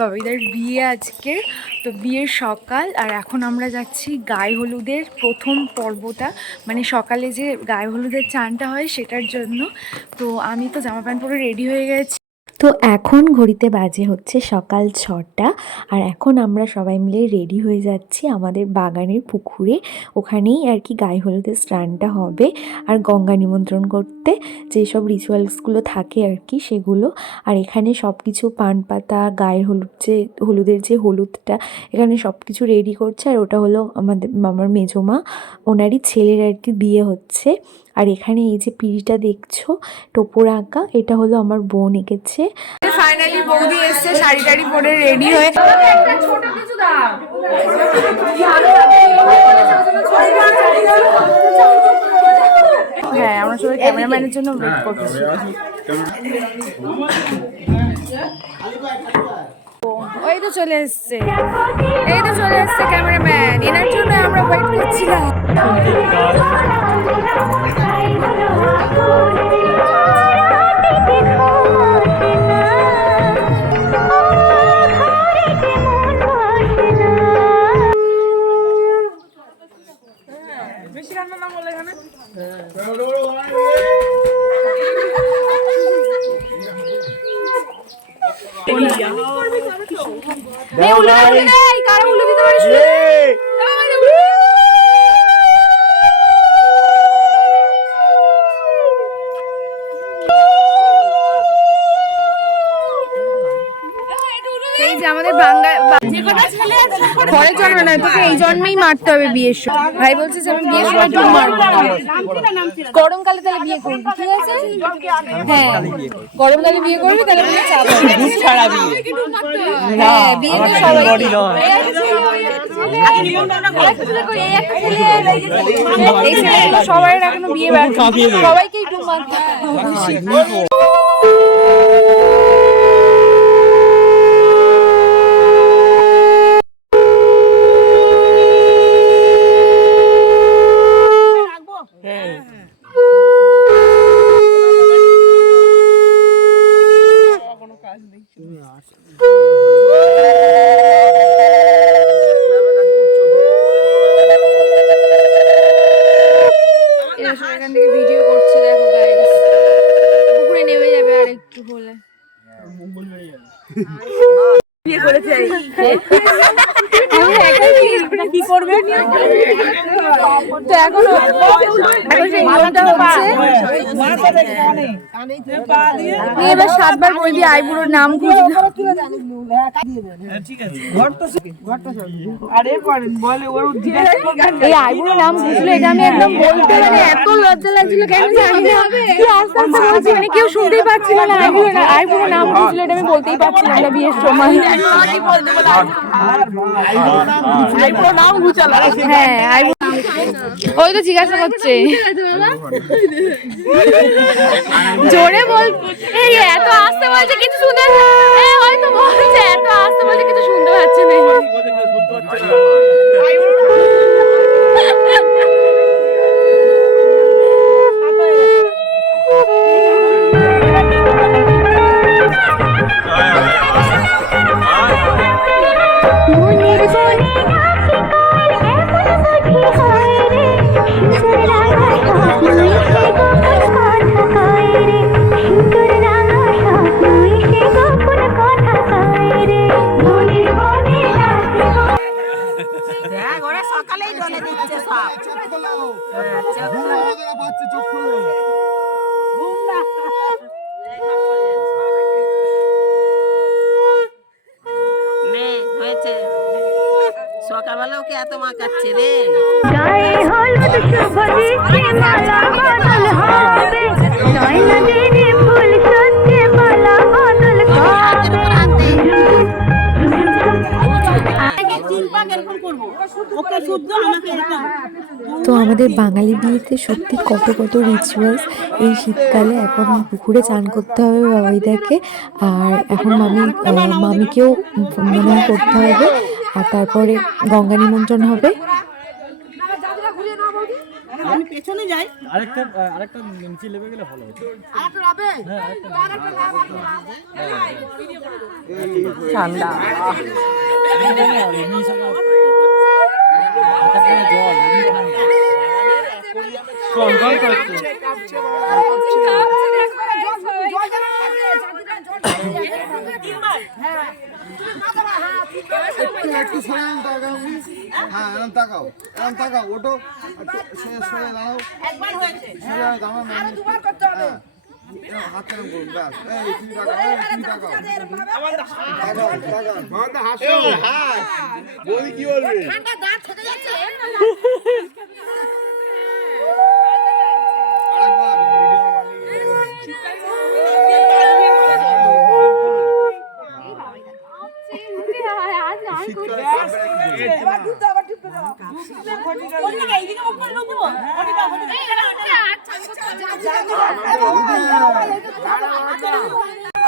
বাবিদার বিয়ে আজকে। তো বিয়ের সকাল, আর এখন আমরা যাচ্ছি গায়ে হলুদের প্রথম পর্বটা। মানে সকালে যে গায়ে হলুদের চানটা হয়, সেটার জন্য। তো আমি তো জামা প্যান্ট পরে রেডি হয়ে গেছি। তো এখন ঘড়িতে বাজে হচ্ছে সকাল ছটা। আর এখন আমরা সবাই মিলে রেডি হয়ে যাচ্ছি আমাদের বাগানের পুকুরে। ওখানেই আর কি গায়ে হলুদের স্নানটা হবে। আর গঙ্গা নিমন্ত্রণ করতে যেসব রিচুয়ালসগুলো থাকে আর কি সেগুলো। আর এখানে সব কিছু পান পাতা গায়ের হলুদ যে, হলুদের যে হলুদটা, এখানে সব কিছু রেডি করছে। আর ওটা হলো আমাদের, আমার মেজমা ওনারই ছেলের আর কি বিয়ে হচ্ছে। আর এখানে এই যে পিড়িটা দেখছ টোপর আঁকা এটা হলো আমার বোন এঁকেছে। ফাইনালি বৌদি এসছে শাড়ি টাড়ি পরে রেডি হয়ে হ্যাঁ আমরা সবাই ক্যামেরাম্যানের জন্য ওয়েট করছি। ওই তো চলে এসছে। এই তো চলে এসছে ক্যামেরাম্যান। এনার জন্য আমরা ওয়েট করছিলাম। এই যে আমাদের পরে জন্মে না তোকে এই জন্মেই মারতে হবে বিয়ের সময়। ভাই বলছে যে আমি বিয়ের সময় ডুব মারবো গরমকালে তাহলে বিয়ে করবি ঠিক আছে? হ্যাঁ। গরমকালে বিয়ে করবি তাহলে কোনো চাপ। হবে হ্যাঁ বিয়েতে সবাই সবাই এখনও বিয়ে সবাইকেই এখান থেকে ভিডিও করছে দেখো গাইস পুকুরে নেমে যাবে আর একটু হলে বিয়ে করেছে কি করবে? তো এখন এখন সেই নিয়মটা হচ্ছে নিয়ে এবার সাতবার বলবি আইবুড়োর নাম এই আইবুড়ো নাম এটা আমি একদম বলতে মানে এত লজ্জা লাগছিল। কেন জানি আস্তে আস্তে বলছি মানে কেউ শুনতেই পাচ্ছিল না আইবুড়ো না আইবুড়ো নাম বুঝলো এটা আমি বলতেই পারছিলাম না বিয়ের সময়। হ্যাঁ আইবুড়ো ওই তো জিজ্ঞাসা করছে। জোরে বল। এই এত আস্তে বলছে কিছু শুনতে এই ওই তো বলছে এত আস্তে বলছে কিছু শুনতে পাচ্ছে না। জলে দিচ্ছে সব। নে এত মাকাচ্ছে রে। গায়ে হলুদ মালা বদল হবে? নয়না দিনে ফুল সজ্জে মালা বদল তো আমাদের বাঙালি বিয়েতে সত্যি কত কত রিচুয়ালস এই শীতকালে এখন পুকুরে চান করতে হবে বাবাইদাকে। আর এখন মামি মামিকেও মনে করতে হবে আর তারপরে গঙ্গা নিমন্ত্রণ হবে। আমি পেছনে যাই। আরেকটা আরেকটা নিচে লেবে গেলে ভালো হতো। ঠান্ডা এমনি সব জল এমনি ঠান্ডা করছে একটু সরে তাকাও হ্যাঁ এরম তাকাও এরম তাকাও ওটো সরে সরে দাঁড়াও ভিডিও বানিয়ে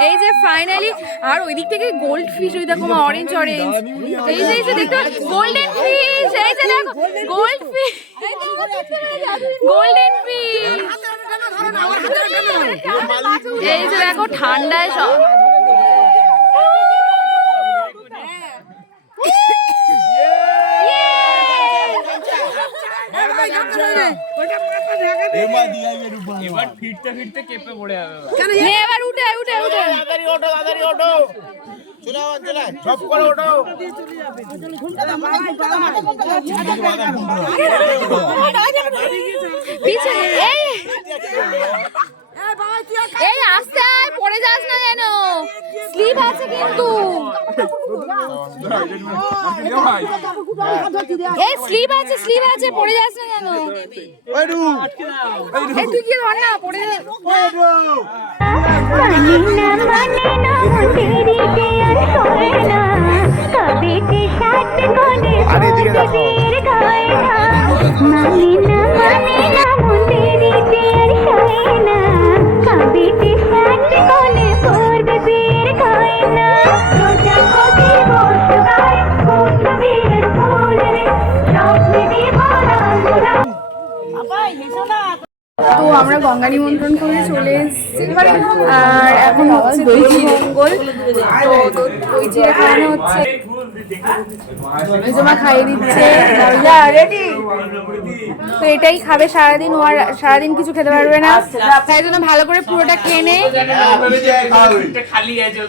এই যে ফাইনালি আর ওই দিক থেকে গোল্ড ফিশ ওই দেখো অরেঞ্জ অরেঞ্জ এই যে এই যে দেখো গোল্ডেন ফিশ এই যে, দেখো গোল্ড ফিশ গোল্ডেন ফিশ এই যে, দেখো, ঠান্ডায় সব এবার ফিরতে ফিরতে কেঁপে পড়ে যাবে এবার উঠে উঠে উঠে পিছনে এই এই আস্তে পড়ে যাস না যেন স্লিপ আছে কিন্তু এই স্লিপ আছে স্লিপ আছে, পড়ে যাস না ওইডু এই তুই কি ধর না, পড়ে যা- माने আমরা গঙ্গা নিমন্ত্রণ করে চলে এসেছি। আর এখন হচ্ছে দই মঙ্গল। তো দো- দই খাওয়ানো হচ্ছে যে খাইয়ে দিচ্ছে। রেডি তো এটাই খাবে সারাদিন ও আর সারাদিন কিছু খেতে পারবে না। তাই জন্য ভালো করে পুরোটা খেয়ে নে। খালি আছে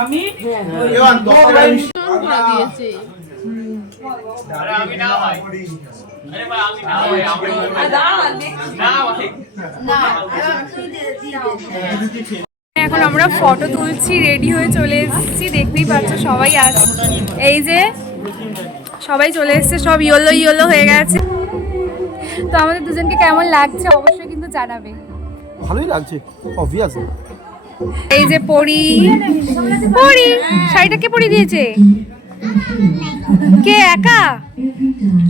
আমি না এখন আমরা ফটো তুলছি রেডি হয়ে চলে এসেছি। দেখতেই পাচ্ছ সবাই আছে এই যে সবাই চলে এসেছে সব ইয়েলো ইয়েলো হয়ে গেছে। তো আমাদের দুজনকে কেমন লাগছে অবশ্যই কিন্তু জানাবে। ভালোই লাগছে অবভিয়াস এই যে পরি পরি শাড়িটা কে পরি দিয়েছে? কে একা?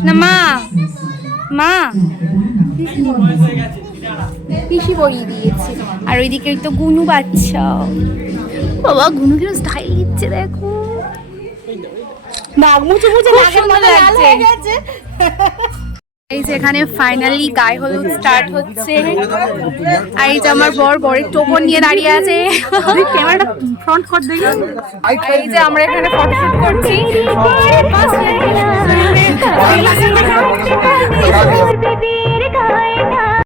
না মা। মা। পিসি পরিয়ে দিয়েছে। আর ওইদিকে তো গুনু বাচ্চা। বাবা গুনু কিরম স্টাইল দিচ্ছে দেখো। নাক মুছে মুছে নাকের মতো লাগছে। এই যে এখানে ফাইনালি গায়ে হলুদ স্টার্ট হচ্ছে। আর এই যে আমার বর বড় টোপন নিয়ে দাঁড়িয়ে আছে। ফ্রন্ট কর এই যে আমরা এখানে ফটোশুট করছি।